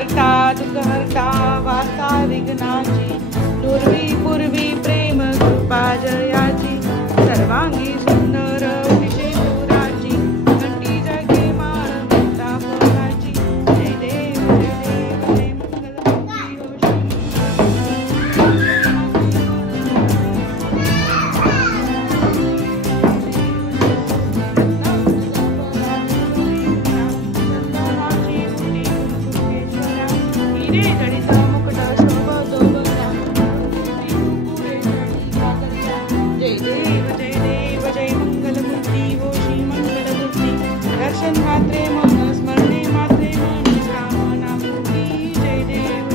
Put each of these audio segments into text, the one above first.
करता दुःखहर्ता वार्ता विघ्नाची पूर्वी पूर्वी प्रेम कृपा जयाची सर्वांगी सुंदर विशेषुराची कंठी जगे माळ मुक्ता फुलाची जय देव जय दर्शन मात्रे मन स्मरणे मात्रे मन कामना पूर्ती जय देव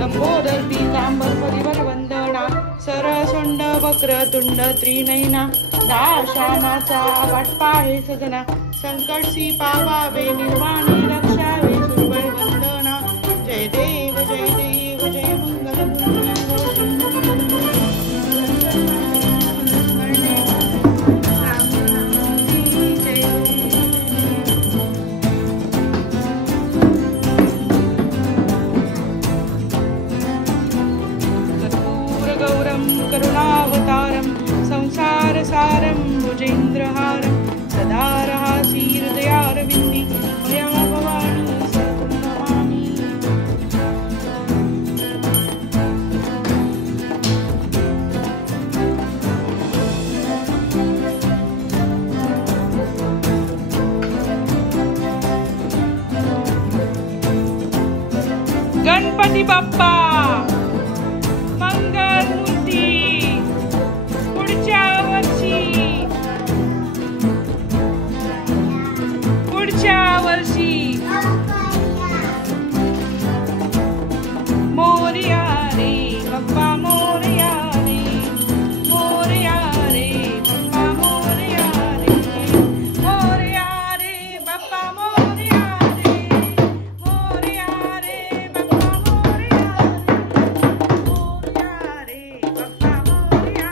लंबोदर पीतांबर परिवर वंदना सरसुंड वक्रतुंड त्रिनयना दाशानाचा वाटपाहे सदना संकटसी पावावे निर्वाणी रक्षावे सुरवळ वंदना जय देव जय मंगलमूर्ती करुणावतारं संसारसारं भुजेन्द्रहारं सदा रहासि हृदयारविन्दी मया भवानी सततं नमामि गणपती बाप्पा पुढच्या वर्षी मोरया रे बाप्पा मोरया रे मोरया रे बाप्पा मोरया रे मोरया रे बाप्पा मोरया रे मोरया रे बाप्पा मोरया रे बाप्पा मोरया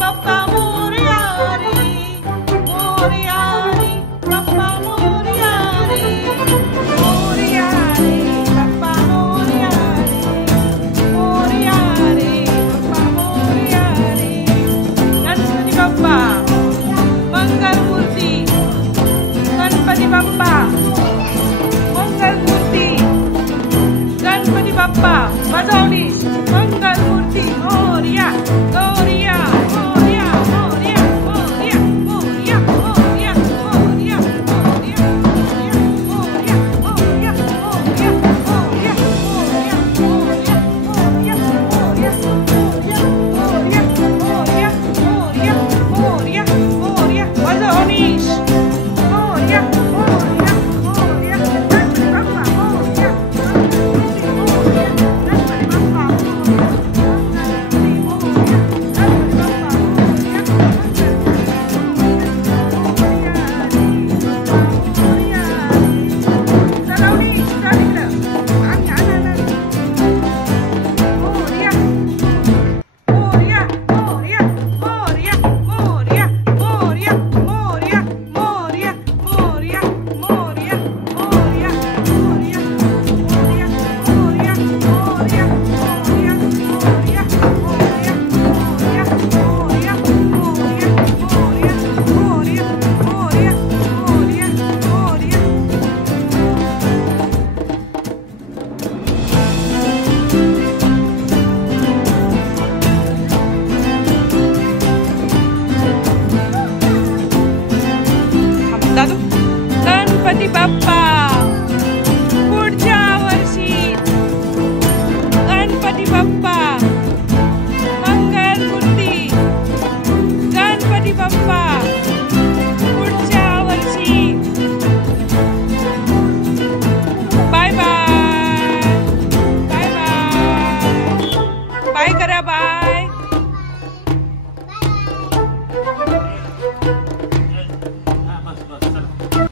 Papa